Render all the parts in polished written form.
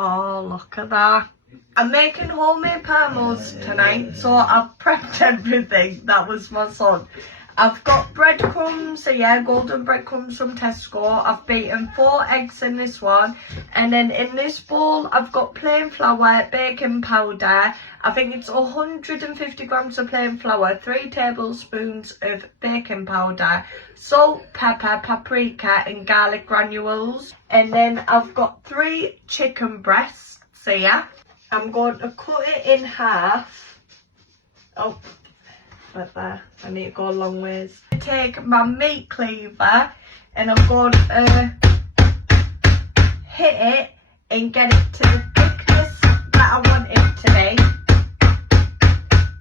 Oh, look at that. I'm making homemade parmos tonight, so I've prepped everything. That was my son. I've got breadcrumbs, so yeah, golden breadcrumbs from Tesco. I've beaten 4 eggs in this one. And then in this bowl, I've got plain flour, baking powder. I think it's 150 grams of plain flour, 3 tablespoons of baking powder, salt, pepper, paprika, and garlic granules. And then I've got 3 chicken breasts here. I'm going to cut it in half. Oh. But there, I need to go a long ways. I take my meat cleaver and I'm going to hit it and get it to the thickness that I want it to be.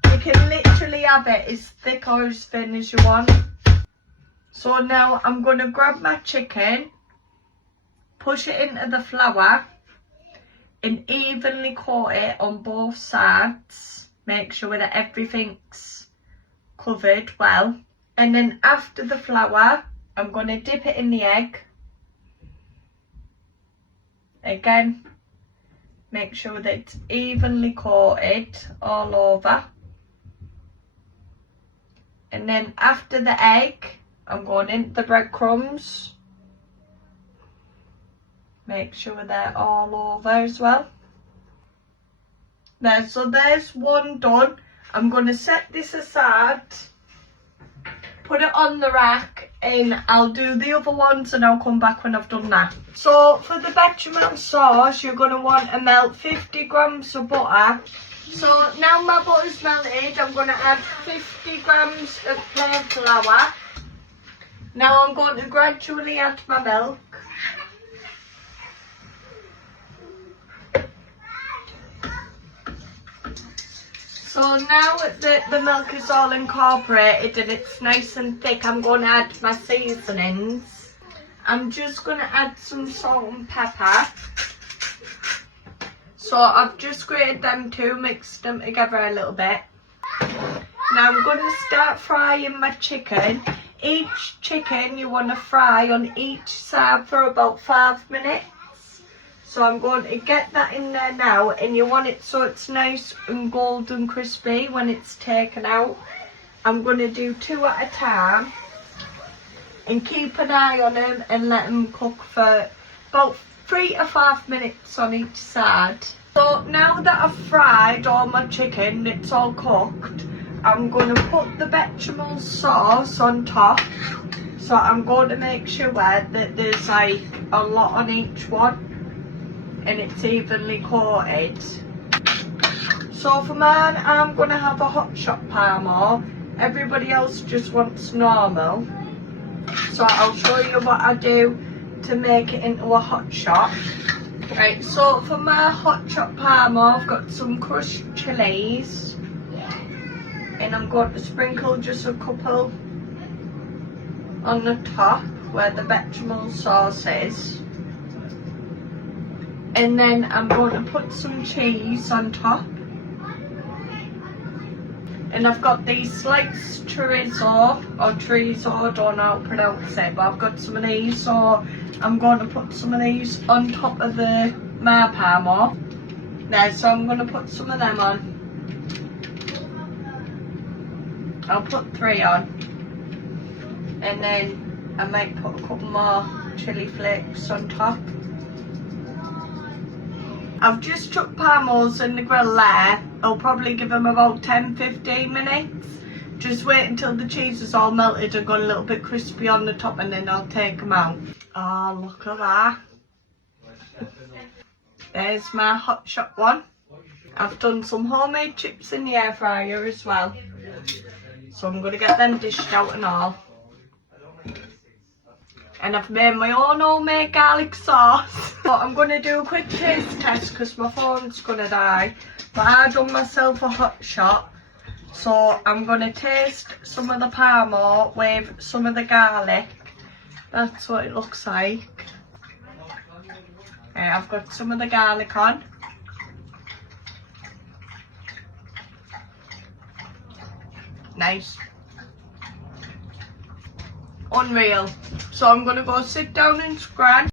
You can literally have it as thick or as thin as you want. So now I'm going to grab my chicken, push it into the flour and evenly coat it on both sides. Make sure that everything's covered well, and then after the flour I'm going to dip it in the egg again. Make sure that it's evenly coated all over, and then after the egg I'm going into the breadcrumbs. Make sure they're all over as well. There, so there's one done. I'm going to set this aside, put it on the rack, and I'll do the other ones and I'll come back when I've done that. So for the bechamel sauce, you're going to want to melt 50 grams of butter. So now my butter's melted, I'm going to add 50 grams of plain flour. Now I'm going to gradually add my milk. So now that the milk is all incorporated and it's nice and thick, I'm going to add my seasonings. I'm just going to add some salt and pepper. So I've just grated them two, mixed them together a little bit. Now I'm going to start frying my chicken. Each chicken you want to fry on each side for about 5 minutes. So I'm going to get that in there now, and you want it so it's nice and golden crispy when it's taken out. I'm going to do 2 at a time and keep an eye on them and let them cook for about 3 to 5 minutes on each side. So now that I've fried all my chicken, it's all cooked, I'm going to put the bechamel sauce on top. So I'm going to make sure that there's like a lot on each one and it's evenly coated. So for mine, I'm going to have a hot shot parmo. Everybody else just wants normal. So I'll show you what I do to make it into a hot shot. Right, so for my hot shot parmo, I've got some crushed chilies. And I'm going to sprinkle just a couple on the top where the bechamel sauce is. And then I'm going to put some cheese on top. And I've got these sliced chorizo, or chorizo, don't know how to pronounce it, but I've got some of these, so I'm going to put some of these on top of my parmo. There, so I'm going to put some of them on. I'll put 3 on. And then I might put a couple more chili flakes on top. I've just chucked parmos in the grill there. I'll probably give them about 10-15 minutes. Just wait until the cheese is all melted and got a little bit crispy on the top, and then I'll take them out. Oh, look at that. There's my hot shot one. I've done some homemade chips in the air fryer as well. So I'm going to get them dished out and all. And I've made my own homemade garlic sauce. But I'm going to do a quick taste test because my phone's going to die. But I done myself a hot shot. So I'm going to taste some of the parmo with some of the garlic. That's what it looks like. Okay, I've got some of the garlic on. Nice. Unreal. So I'm going to go sit down and scratch.